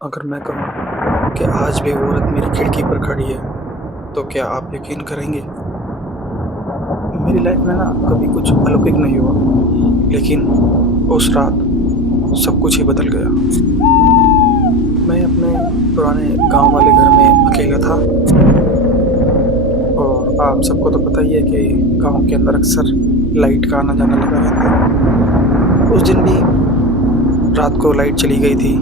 अगर मैं कहूँ कि आज भी वो औरत मेरी खिड़की पर खड़ी है, तो क्या आप यकीन करेंगे? मेरी लाइफ में ना कभी कुछ अलौकिक नहीं हुआ, लेकिन उस रात सब कुछ ही बदल गया। मैं अपने पुराने गाँव वाले घर में अकेला था और आप सबको तो पता ही है कि गाँव के अंदर अक्सर लाइट का आना-जाना लगा रहता है। उस दिन भी रात को लाइट चली गई थी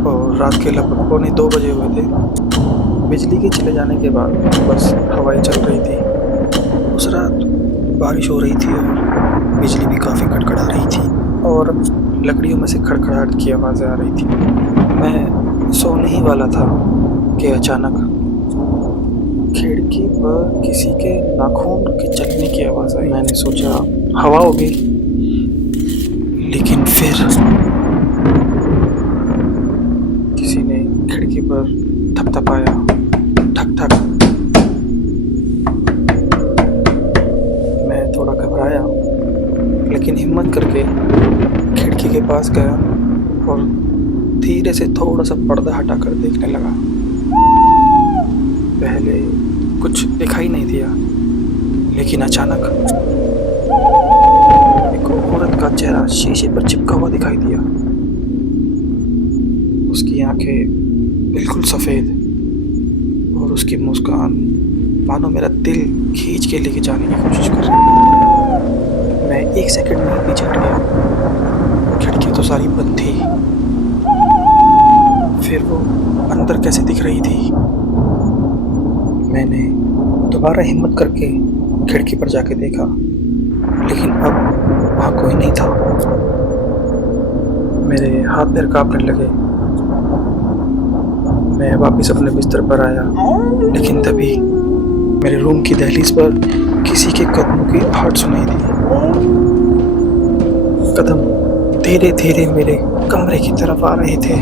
और रात के लगभग पौने 2 बजे हुए थे। बिजली के चले जाने के बाद बस हवाएँ चल रही थी। उस रात बारिश हो रही थी और बिजली भी काफ़ी कड़कड़ा रही थी और लकड़ियों में से खड़खड़ाहट की आवाज़ें आ रही थी। मैं सोने ही वाला था कि अचानक खिड़की पर किसी के नाखून के चलने की आवाज़ आई। मैंने सोचा हवा होगी, लेकिन फिर किसी ने खिड़की पर थपथपाया, ठक-ठक। मैं थोड़ा घबराया, लेकिन हिम्मत करके खिड़की के पास गया और धीरे से थोड़ा-सा पर्दा हटाकर देखने लगा। पहले कुछ दिखाई नहीं दिया, लेकिन अचानक एक औरत का चेहरा शीशे पर चिपका हुआ दिखाई दिया। उसकी आँखें बिल्कुल सफ़ेद और उसकी मुस्कान मानो मेरा दिल खींच के लेके जाने की कोशिश कर रही है। मैं 1 सेकंड में पीछे हट गया। खिड़कियाँ तो सारी बंद थी। फिर वो अंदर कैसे दिख रही थी? मैंने दोबारा हिम्मत करके खिड़की पर जाके देखा, लेकिन अब वहाँ कोई नहीं था। मेरे हाथ-पैर काँपने लगे। मैं वापस अपने बिस्तर पर आया, लेकिन तभी मेरे रूम की दहलीज पर किसी के कदमों की आहट सुनाई दी। कदम धीरे-धीरे मेरे कमरे की तरफ आ रहे थे।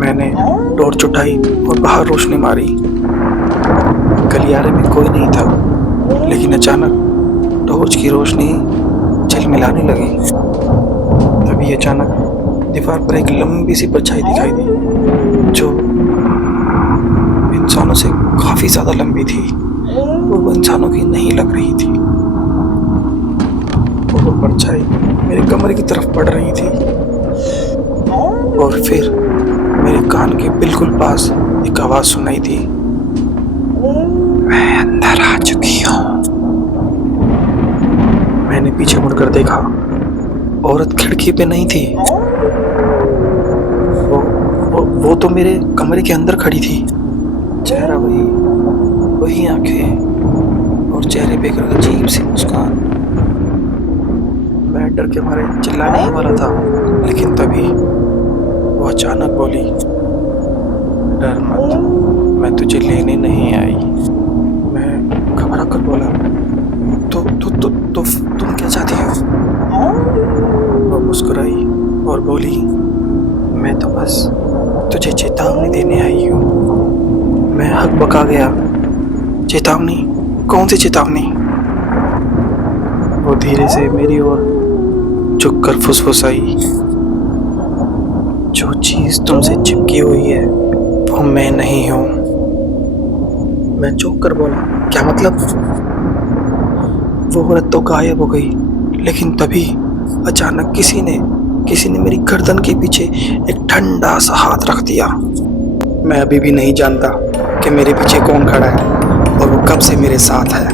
मैंने टॉर्च उठाई और बाहर रोशनी मारी। गलियारे में कोई नहीं था, लेकिन अचानक टॉर्च की रोशनी झिलमिलाने लगी। तभी अचानक दीवार पर एक लंबी सी परछाई दिखाई दी, जो इंसानों से काफ़ी ज़्यादा लंबी थी और वो इंसानों की नहीं लग रही थी। और वो परछाई मेरे कमरे की तरफ बढ़ रही थी और फिर मेरे कान के बिल्कुल पास एक आवाज़ सुनाई दी, मैं अंदर आ चुकी हूँ। मैंने पीछे मुड़कर देखा, औरत खिड़की पे नहीं थी। वो तो मेरे कमरे के अंदर खड़ी थी। चेहरा वही आंखें और चेहरे पे एक अजीब सी मुस्कान। मैं डर के मारे चिल्लाने ही वाला था, लेकिन तभी वो अचानक बोली, डर मत, मैं तुझे लेने नहीं आई। मैं घबरा कर बोला, तो तुम क्या चाहती हो? वो मुस्कुराई और बोली, मैं तो बस तुझे चेतावनी देने आई हूँ। मैं हकबका गया, चेतावनी? कौन सी चेतावनी? वो धीरे से मेरी ओर झुककर फुसफुसाई, जो चीज़ तुमसे चिपकी हुई है वो मैं नहीं हूँ। मैं चौंक कर बोला, क्या मतलब? वो औरत तो गायब हो गई, लेकिन तभी अचानक किसी ने मेरी गर्दन के पीछे एक ठंडा सा हाथ रख दिया। मैं अभी भी नहीं जानता कि मेरे पीछे कौन खड़ा है और वो कब से मेरे साथ है।